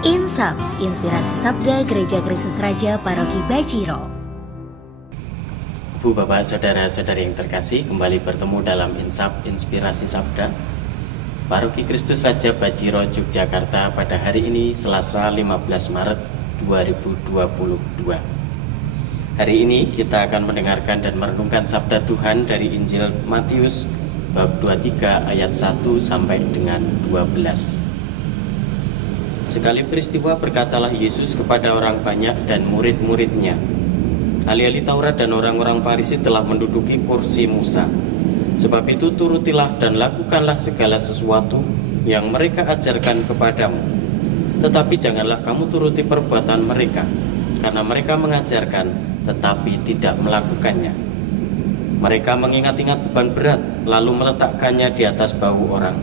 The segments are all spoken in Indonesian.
Insap, Inspirasi Sabda Gereja Kristus Raja Paroki Bajiro. Ibu, Bapak, Saudara-saudari yang terkasih, kembali bertemu dalam Insap, Inspirasi Sabda Paroki Kristus Raja Bajiro, Yogyakarta pada hari ini, Selasa 15 Maret 2022. Hari ini kita akan mendengarkan dan merenungkan Sabda Tuhan dari Injil Matius bab 23 ayat 1 sampai dengan 12. Sekali peristiwa berkatalah Yesus kepada orang banyak dan murid-muridnya, ahli-ahli Taurat dan orang-orang Farisi telah menduduki kursi Musa. Sebab itu turutilah dan lakukanlah segala sesuatu yang mereka ajarkan kepadamu. Tetapi janganlah kamu turuti perbuatan mereka, karena mereka mengajarkan tetapi tidak melakukannya. Mereka mengingat-ingat beban berat lalu meletakkannya di atas bahu orang,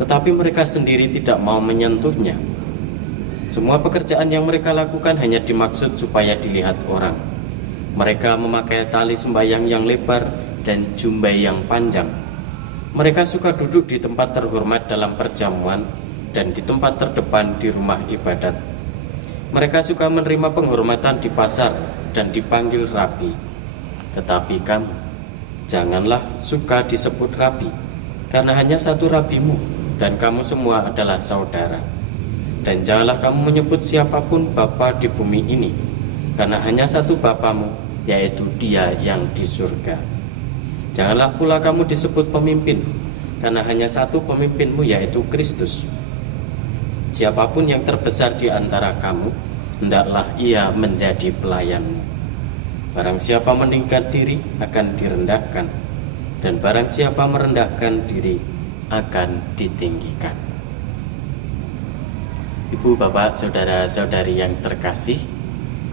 tetapi mereka sendiri tidak mau menyentuhnya. Semua pekerjaan yang mereka lakukan hanya dimaksud supaya dilihat orang. Mereka memakai tali sembahyang yang lebar dan jumbai yang panjang. Mereka suka duduk di tempat terhormat dalam perjamuan dan di tempat terdepan di rumah ibadat. Mereka suka menerima penghormatan di pasar dan dipanggil rabi. Tetapi kamu, janganlah suka disebut rabi, karena hanya satu rabimu dan kamu semua adalah saudara. Dan janganlah kamu menyebut siapapun bapa di bumi ini, karena hanya satu bapamu, yaitu Dia yang di surga. Janganlah pula kamu disebut pemimpin, karena hanya satu pemimpinmu, yaitu Kristus. Siapapun yang terbesar di antara kamu, hendaklah ia menjadi pelayanmu. Barang siapa meninggikan diri akan direndahkan, dan barang siapa merendahkan diri akan ditinggikan. Ibu, Bapak, Saudara-saudari yang terkasih,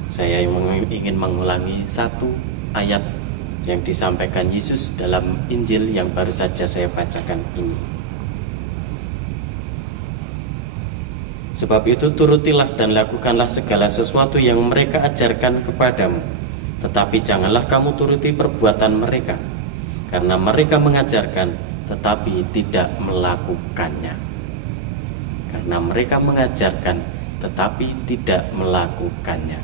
saya ingin mengulangi satu ayat yang disampaikan Yesus dalam Injil yang baru saja saya bacakan ini. Sebab itu turutilah dan lakukanlah segala sesuatu yang mereka ajarkan kepadamu, tetapi janganlah kamu turuti perbuatan mereka, karena mereka mengajarkan tetapi tidak melakukannya. Karena mereka mengajarkan tetapi tidak melakukannya.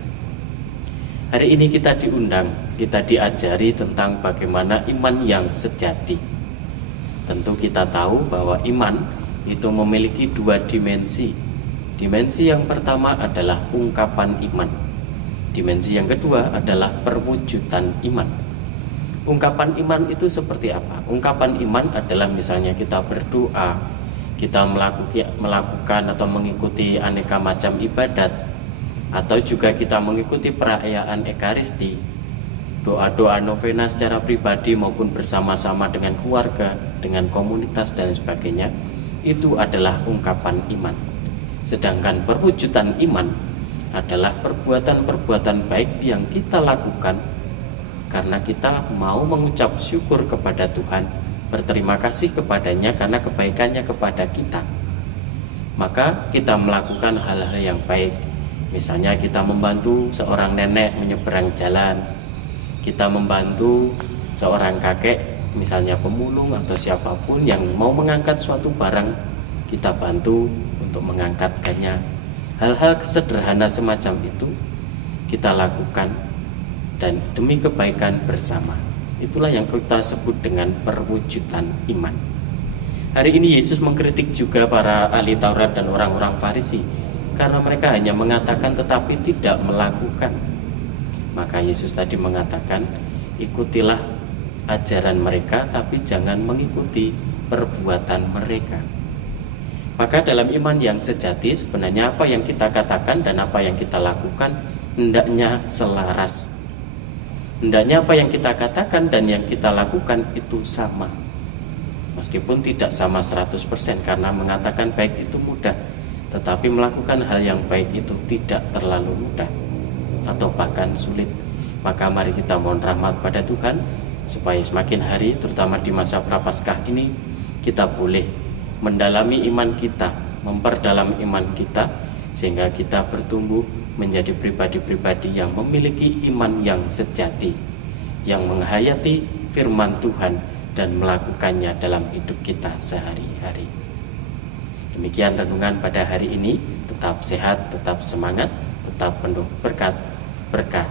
Hari ini kita diundang, kita diajari tentang bagaimana iman yang sejati. Tentu kita tahu bahwa iman itu memiliki dua dimensi. Dimensi yang pertama adalah ungkapan iman. Dimensi yang kedua adalah perwujudan iman. Ungkapan iman itu seperti apa? Ungkapan iman adalah misalnya kita berdoa, kita melakukan atau mengikuti aneka macam ibadat, atau juga kita mengikuti perayaan Ekaristi, doa-doa novena secara pribadi maupun bersama-sama dengan keluarga, dengan komunitas dan sebagainya. Itu adalah ungkapan iman. Sedangkan perwujudan iman adalah perbuatan-perbuatan baik yang kita lakukan karena kita mau mengucap syukur kepada Tuhan, berterima kasih kepadanya karena kebaikannya kepada kita. Maka kita melakukan hal-hal yang baik. Misalnya kita membantu seorang nenek menyeberang jalan, kita membantu seorang kakek, misalnya pemulung atau siapapun yang mau mengangkat suatu barang, kita bantu untuk mengangkatkannya. Hal-hal sederhana semacam itu kita lakukan dan demi kebaikan bersama. Itulah yang kita sebut dengan perwujudan iman. Hari ini Yesus mengkritik juga para ahli Taurat dan orang-orang Farisi karena mereka hanya mengatakan tetapi tidak melakukan. Maka Yesus tadi mengatakan, ikutilah ajaran mereka tapi jangan mengikuti perbuatan mereka. Maka dalam iman yang sejati sebenarnya apa yang kita katakan dan apa yang kita lakukan hendaknya selaras. Hendaknya apa yang kita katakan dan yang kita lakukan itu sama. Meskipun tidak sama 100%, karena mengatakan baik itu mudah, tetapi melakukan hal yang baik itu tidak terlalu mudah atau bahkan sulit. Maka mari kita mohon rahmat pada Tuhan supaya semakin hari, terutama di masa Prapaskah ini, kita boleh mendalami iman kita, memperdalam iman kita, sehingga kita bertumbuh menjadi pribadi-pribadi yang memiliki iman yang sejati, yang menghayati firman Tuhan dan melakukannya dalam hidup kita sehari-hari. Demikian renungan pada hari ini. Tetap sehat, tetap semangat, tetap penuh berkat, berkah